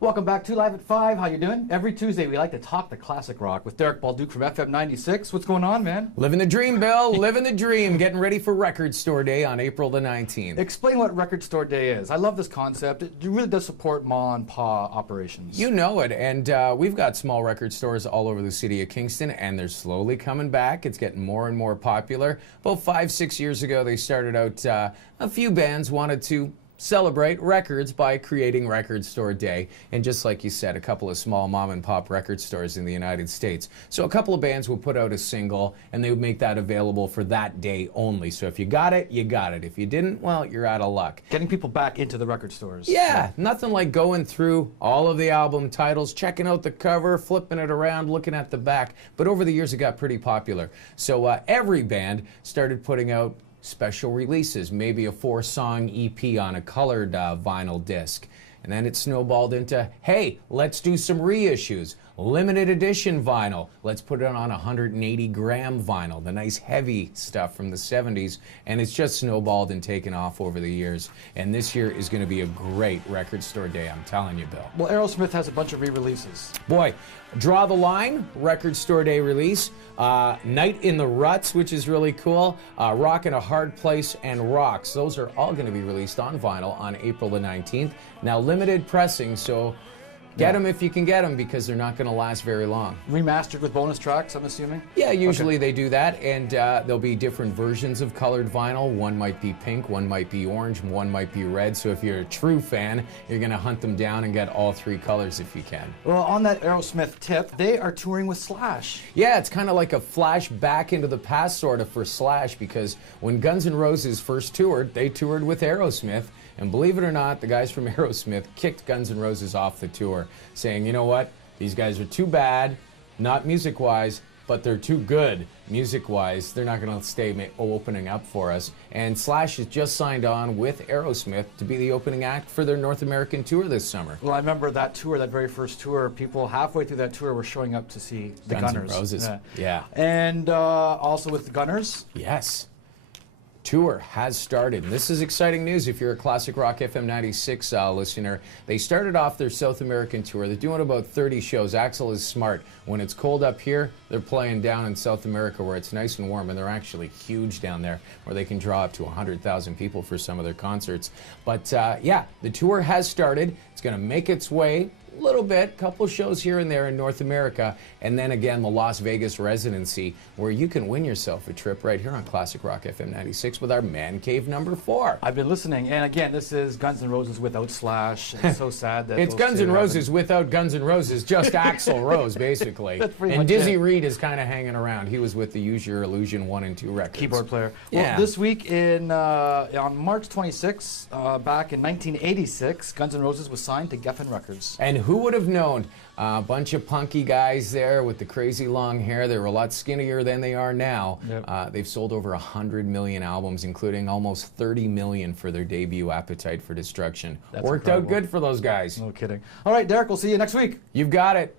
Welcome back to Live at 5. How you doing? Every Tuesday, we like to talk the classic rock with Derek Bolduc from FM 96. What's going on, man? Living the dream, Bill. Living the dream. Getting ready for Record Store Day on April the 19th. Explain what Record Store Day is. I love this concept. It really does support ma and pa operations. You know it. And we've got small record stores all over the city of Kingston, and they're slowly coming back. It's getting more and more popular. About 5-6 years ago, they started out, a few bands wanted to celebrate records by creating Record Store Day. And just like you said, a couple of small mom and pop record stores in the United States. So a couple of bands would put out a single and they would make that available for that day only. So if you got it, you got it. If you didn't, well, you're out of luck. Getting people back into the record stores. Yeah, nothing like going through all of the album titles, checking out the cover, flipping it around, looking at the back. But over the years, it got pretty popular. So every band started putting out special releases, maybe a 4-song EP on a colored vinyl disc. And then it snowballed into, hey, let's do some reissues. Limited edition vinyl. Let's put it on 180-gram vinyl, the nice heavy stuff from the 70s. And it's just snowballed and taken off over the years. And this year is going to be a great Record Store Day, I'm telling you, Bill. Well, Aerosmith has a bunch of re-releases. Boy, Draw the Line, Record Store Day release. Night in the Ruts, which is really cool. Rock in a Hard Place and Rocks. Those are all going to be released on vinyl on April the 19th. Now, limited pressing, so get them if you can get them because they're not going to last very long. Remastered with bonus tracks, I'm assuming? Yeah, usually they do that, and there'll be different versions of colored vinyl. One might be pink, one might be orange, one might be red. So if you're a true fan, you're going to hunt them down and get all 3 colors if you can. Well, on that Aerosmith tip, they are touring with Slash. Yeah, it's kind of like a flash back into the past sort of for Slash, because when Guns N' Roses first toured, they toured with Aerosmith. And believe it or not, the guys from Aerosmith kicked Guns N' Roses off the tour, saying, you know what, these guys are too bad, not music-wise, but they're too good music-wise. They're not going to stay opening up for us. And Slash has just signed on with Aerosmith to be the opening act for their North American tour this summer. Well, I remember that tour, that very first tour, people halfway through that tour were showing up to see the Guns Gunners. N' Roses, yeah. And also with the Gunners. Yes. Tour has started. And this is exciting news if you're a Classic Rock FM 96 listener. They started off their South American tour. They're doing about 30 shows. Axl is smart. When it's cold up here, they're playing down in South America where it's nice and warm, and they're actually huge down there where they can draw up to 100,000 people for some of their concerts. But yeah, the tour has started. It's going to make its way a little bit, couple shows here and there in North America, and then again the Las Vegas residency, where you can win yourself a trip right here on Classic Rock FM 96 with our Man Cave number 4. I've been listening, and again, this is Guns N' Roses without Slash. It's so sad that it's Guns N' Roses without Guns N' Roses, just Axl Rose basically. That's pretty and much Dizzy it. Reed is kind of hanging around. He was with the Use Your Illusion 1 and 2 records. Keyboard player. Yeah. Well, this week on March 26th, back in 1986, Guns N' Roses was signed to Geffen Records. And who would have known? A bunch of punky guys there with the crazy long hair. They were a lot skinnier than they are now. Yep. They've sold over 100 million albums, including almost 30 million for their debut Appetite for Destruction. That's Worked incredible. out good for those guys. No kidding. All right, Derek, we'll see you next week. You've got it.